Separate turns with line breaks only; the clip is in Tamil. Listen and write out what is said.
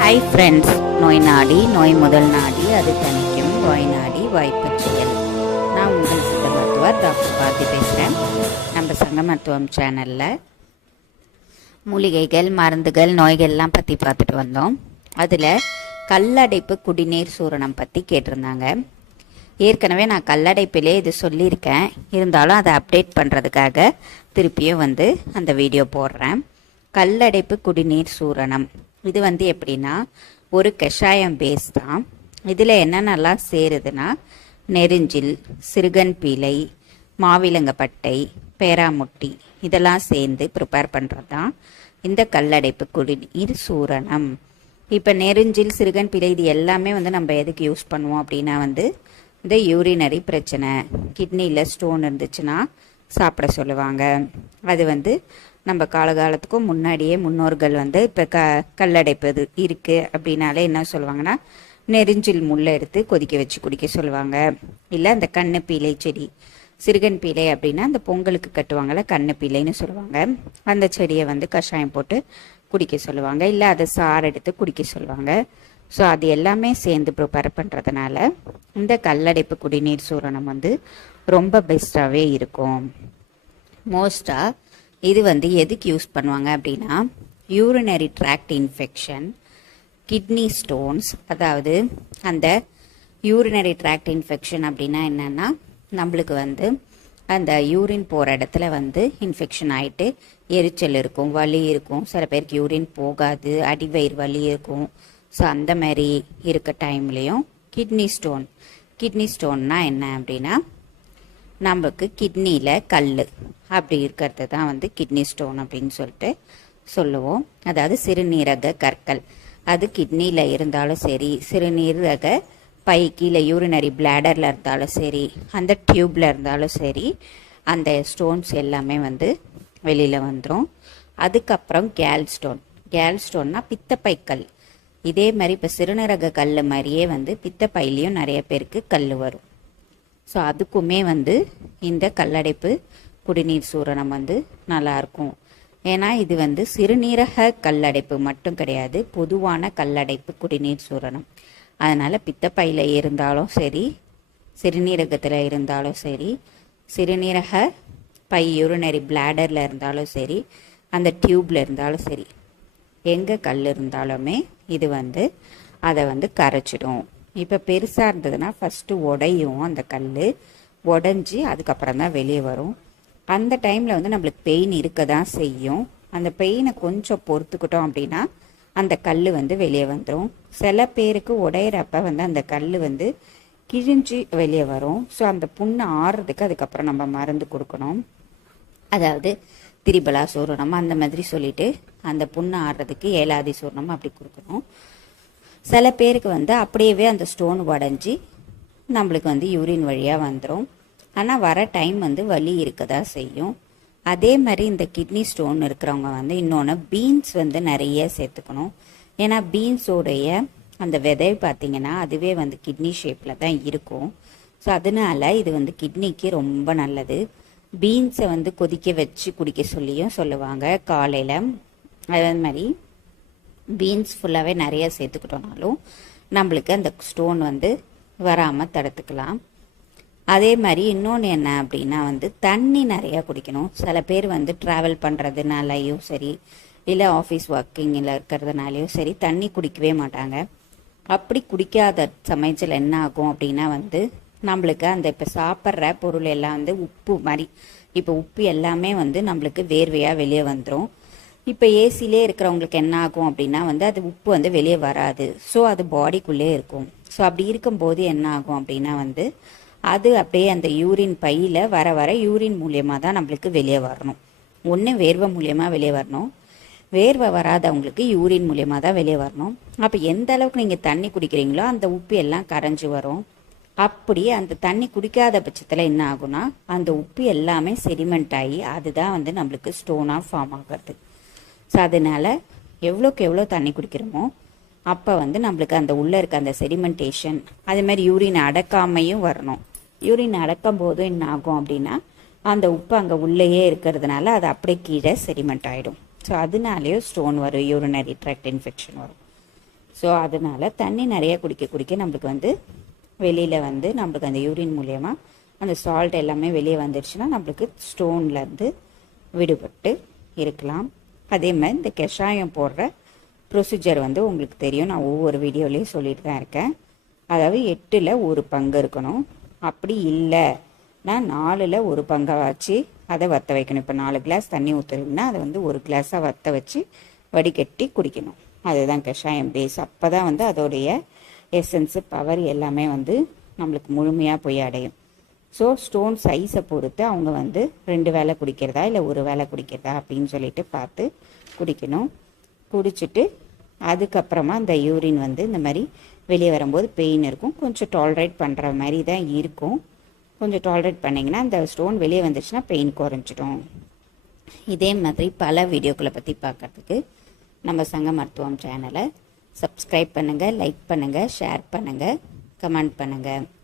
ஹாய் ஃப்ரெண்ட்ஸ் நோய் நாடி நோய் முதல் நாடி அது தணிக்கும் வாய் நாடி வாய்ப்பு செயல் நான் உங்கள் சித்த மருத்துவர் டாக்டர் பார்த்தி பேசுகிறேன் நம்ம சங்க மருத்துவம் சேனலில் மூலிகைகள் மருந்துகள் நோய்கள்லாம் பற்றி பார்த்துட்டு வந்தோம். அதில் கல்லடைப்பு குடிநீர் சூரணம் பற்றி கேட்டிருந்தாங்க. ஏற்கனவே நான் கல்லடைப்பிலே இது சொல்லியிருக்கேன். இருந்தாலும் அதை அப்டேட் பண்ணுறதுக்காக திருப்பியும் வந்து அந்த வீடியோ போடுறேன். கல்லடைப்பு குடிநீர் சூரணம். இது வந்து எப்படின்னா ஒரு கஷாயம் பேஸ் தான். இதில் என்னென்னலாம் சேருதுன்னா நெருஞ்சில் சிறுகன் பீலை மாவிலங்கப்பட்டை பேராமுட்டி இதெல்லாம் சேர்ந்து ப்ரிப்பேர் பண்ணுறது தான் இந்த கல்லடைப்பு குடிநீர் சூரணம். இப்போ நெருஞ்சில் சிறுகன் பிழை இது எல்லாமே வந்து நம்ம எதுக்கு யூஸ் பண்ணுவோம் அப்படின்னா வந்து இந்த யூரினரி பிரச்சனை கிட்னியில் ஸ்டோன் இருந்துச்சுன்னா சாப்பிட சொல்லுவாங்க. அது வந்து நம்ம காலகாலத்துக்கும் முன்னாடியே முன்னோர்கள் வந்து இப்போ க கல்லடைப்பது இருக்குது அப்படின்னாலே என்ன சொல்லுவாங்கன்னா நெருஞ்சில் முள்ளை எடுத்து கொதிக்க வச்சு குடிக்க சொல்லுவாங்க. இல்லை அந்த கண்ணு பீலை செடி சிறுகன் பீலை அப்படின்னா அந்த பொங்கலுக்கு கட்டுவாங்கள்ல கண்ணு பீலைன்னு சொல்லுவாங்க. அந்த செடியை வந்து கஷாயம் போட்டு குடிக்க சொல்லுவாங்க. இல்லை அதை சாறு எடுத்து குடிக்க சொல்லுவாங்க. ஸோ அது எல்லாமே சேர்ந்து ப்ரிப்பேர் பண்ணுறதுனால இந்த கல்லடைப்பு குடிநீர் சூரணம் வந்து ரொம்ப பெஸ்ட்டாகவே இருக்கும். மோஸ்ட்டாக இது வந்து எதுக்கு யூஸ் பண்ணுவாங்க அப்படின்னா urinary tract infection kidney stones அதாவது அந்த யூரினரி ட்ராக்ட் இன்ஃபெக்ஷன் அப்படின்னா என்னென்னா நம்மளுக்கு வந்து அந்த யூரின் போகிற இடத்துல வந்து இன்ஃபெக்ஷன் ஆகிட்டு எரிச்சல் இருக்கும் வலி இருக்கும். சில பேருக்கு யூரின் போகாது அடிவயிறு வலி இருக்கும். ஸோ அந்த மாதிரி இருக்க டைம்லேயும் கிட்னி ஸ்டோன் கிட்னி ஸ்டோன்னா என்ன அப்படின்னா நமக்கு கிட்னியில் கல் அப்படி இருக்கிறது தான் வந்து கிட்னி ஸ்டோன் அப்படின்னு சொல்லிட்டு சொல்லுவோம். அதாவது சிறுநீரக கற்கள். அது கிட்னியில் இருந்தாலும் சரி சிறுநீரக பை கீழே யூரினரி பிளாடரில் இருந்தாலும் சரி அந்த டியூப்பில் இருந்தாலும் சரி அந்த ஸ்டோன்ஸ் எல்லாமே வந்து வெளியில் வந்துடும் அதுக்கப்புறம் கேல் ஸ்டோன் கேல் ஸ்டோன்னா பித்தப்பை கல் இதே மாதிரி இப்போ சிறுநீரக கல் மாதிரியே வந்து பித்தப்பையிலையும் நிறைய பேருக்கு கல் வரும். ஸோ அதுக்குமே வந்து இந்த கல்லடைப்பு குடிநீர் சூரணம் வந்து நல்லாயிருக்கும். ஏன்னா இது வந்து சிறுநீரக கல்லடைப்பு மட்டும் கிடையாது பொதுவான கல்லடைப்பு குடிநீர் சூரணம். அதனால் பித்தப்பையில் இருந்தாலும் சரி சிறுநீரகத்தில் இருந்தாலும் சரி சிறுநீரக பை யூரினரி பிளாடரில் இருந்தாலும் சரி அந்த டியூப்பில் இருந்தாலும் சரி எங்கே கல் இருந்தாலுமே இது வந்து அதை வந்து கரைச்சிடும். இப்போ பெருசாக இருந்ததுன்னா ஃபஸ்ட்டு உடையும் அந்த கல் உடஞ்சி அதுக்கப்புறம் தான் வெளியே வரும். அந்த டைமில் வந்து நம்மளுக்கு பெயின் இருக்க தான் செய்யும். அந்த பெயினை கொஞ்சம் பொறுத்துக்கிட்டோம் அப்படின்னா அந்த கல் வந்து வெளியே வந்துடும் சில பேருக்கு உடையிறப்ப வந்து அந்த கல் வந்து கிழிஞ்சு வெளியே வரும். ஸோ அந்த புண்ணு ஆறுறதுக்கு அதுக்கப்புறம் நம்ம மருந்து கொடுக்கணும். அதாவது திரிபலா சூரணம் அந்த மாதிரி சொல்லிட்டு அந்த புண்ணு ஆடுறதுக்கு ஏலாதி சூரணம் அப்படி கொடுக்கணும். சில பேருக்கு வந்து அப்படியே அந்த ஸ்டோன் உடஞ்சி நம்மளுக்கு வந்து யூரின் வழியாக வந்துடும் ஆனால் வர டைம் வந்து வலி இருக்க தான் செய்யும். அதே மாதிரி இந்த கிட்னி ஸ்டோன் இருக்கிறவங்க வந்து இன்னொன்று பீன்ஸ் வந்து நிறைய சேர்த்துக்கணும். ஏன்னா பீன்ஸோடைய அந்த விதை பார்த்தீங்கன்னா அதுவே வந்து கிட்னி ஷேப்பில் தான் இருக்கும். ஸோ அதனால இது வந்து கிட்னிக்கு ரொம்ப நல்லது. பீன்ஸை வந்து கொதிக்க வச்சு குடிக்க சொல்லியும் சொல்லுவாங்க. காலையில் அதே மாதிரி பீன்ஸ் ஃபுல்லாகவே நிறைய சேர்த்துக்கிட்டோனாலும் நம்மளுக்கு அந்த ஸ்டோன் வந்து வராமல் தடுத்துக்கலாம். அதே மாதிரி இன்னொன்று என்ன அப்படின்னா வந்து தண்ணி நிறையா குடிக்கணும். சில பேர் வந்து ட்ராவல் பண்ணுறதுனாலையும் சரி இல்லை ஆஃபீஸ் ஒர்க்கிங்கில் இருக்கிறதுனாலையும் சரி தண்ணி குடிக்கவே மாட்டாங்க. அப்படி குடிக்காத சமயத்தில் என்ன ஆகும் அப்படின்னா வந்து நம்மளுக்கு அந்த இப்போ சாப்பிட்ற பொருள் எல்லாம் வந்து உப்பு மாதிரி இப்போ உப்பு எல்லாமே வந்து நம்மளுக்கு வேர்வையாக வெளியே வந்துடும் இப்போ ஏசிலே இருக்கிறவங்களுக்கு என்ன ஆகும் அப்படின்னா வந்து அது உப்பு வந்து வெளியே வராது. ஸோ அது பாடிக்குள்ளே இருக்கும். ஸோ அப்படி இருக்கும்போது என்ன ஆகும் அப்படின்னா வந்து அது அப்படியே அந்த யூரின் பையில் வர வர யூரின் மூலியமாக தான் நம்மளுக்கு வெளியே வரணும். ஒன்று வேர்வை மூலியமாக வெளியே வரணும். வேர்வை வராதவங்களுக்கு யூரின் மூலியமாக தான் வெளியே வரணும். அப்போ எந்த அளவுக்கு நீங்கள் தண்ணி குடிக்கிறீங்களோ அந்த உப்பு எல்லாம் கரைஞ்சி வரும். அப்படி அந்த தண்ணி குடிக்காத பட்சத்தில் என்ன ஆகும்னா அந்த உப்பு எல்லாமே செடிமெண்ட் ஆகி அதுதான் வந்து நம்மளுக்கு ஸ்டோனாக ஃபார்ம் ஆகிறது. ஸோ அதனால் எவ்வளோக்கு எவ்வளோ தண்ணி குடிக்கிறோமோ அப்போ வந்து நம்மளுக்கு அந்த உள்ளே இருக்க அந்த செடிமெண்டேஷன் அதுமாதிரி யூரின் அடக்காமையும் வரணும். யூரின் அடக்கும் போது என்ன ஆகும் அப்படின்னா அந்த உப்பு அங்கே உள்ளேயே இருக்கிறதுனால அது அப்படியே கீழே செடிமெண்ட் ஆகிடும் ஸோ அதனாலேயும் ஸ்டோன் வரும் யூரினரி ட்ராக்ட் இன்ஃபெக்ஷன் வரும். ஸோ அதனால் தண்ணி நிறைய குடிக்க குடிக்க நம்மளுக்கு வந்து வெளியில் வந்து நம்மளுக்கு அந்த யூரின் மூலயமா அந்த சால்ட் எல்லாமே வெளியே வந்துடுச்சுன்னா நம்மளுக்கு ஸ்டோன்லேருந்து விடுபட்டு இருக்கலாம். அதே மாதிரி இந்த கஷாயம் போடுற ப்ரொசீஜர் வந்து உங்களுக்கு தெரியும். நான் ஒவ்வொரு வீடியோலையும் சொல்லிட்டு தான் இருக்கேன். அதாவது எட்டில் ஒரு பங்கு இருக்கணும். அப்படி இல்லைனா நாலில் ஒரு பங்கை வச்சு அதை வற்ற வைக்கணும். இப்போ நாலு கிளாஸ் தண்ணி ஊற்றுறீங்கன்னா அதை வந்து ஒரு கிளாஸாக வற்ற வச்சு வடிகட்டி குடிக்கணும். அதுதான் கஷாயம் பேஸ் அப்போ தான் வந்து அதோடைய எசன்ஸு பவர் எல்லாமே வந்து நம்மளுக்கு முழுமையாக போய் அடையும். ஸோ ஸ்டோன் சைஸை பொறுத்து அவங்க வந்து ரெண்டு வேளை குடிக்கிறதா இல்லை ஒரு வேளை குடிக்கிறதா அப்படின்னு சொல்லிட்டு பார்த்து குடிக்கணும். குடிச்சிட்டு அதுக்கப்புறமா அந்த யூரின் வந்து இந்த மாதிரி வெளியே வரும்போது பெயின் இருக்கும். கொஞ்சம் டாலரேட் பண்ணுற மாதிரி தான் இருக்கும். கொஞ்சம் டாலரேட் பண்ணிங்கன்னா அந்த ஸ்டோன் வெளியே வந்துச்சுன்னா பெயின் குறைஞ்சிடும். இதே மாதிரி பல வீடியோக்களை பற்றி பார்க்குறதுக்கு நம்ம சங்க மருத்துவம் சேனலை சப்ஸ்கிரைப் பண்ணுங்கள் லைக் பண்ணுங்கள் ஷேர் பண்ணுங்கள் கமெண்ட் பண்ணுங்கள்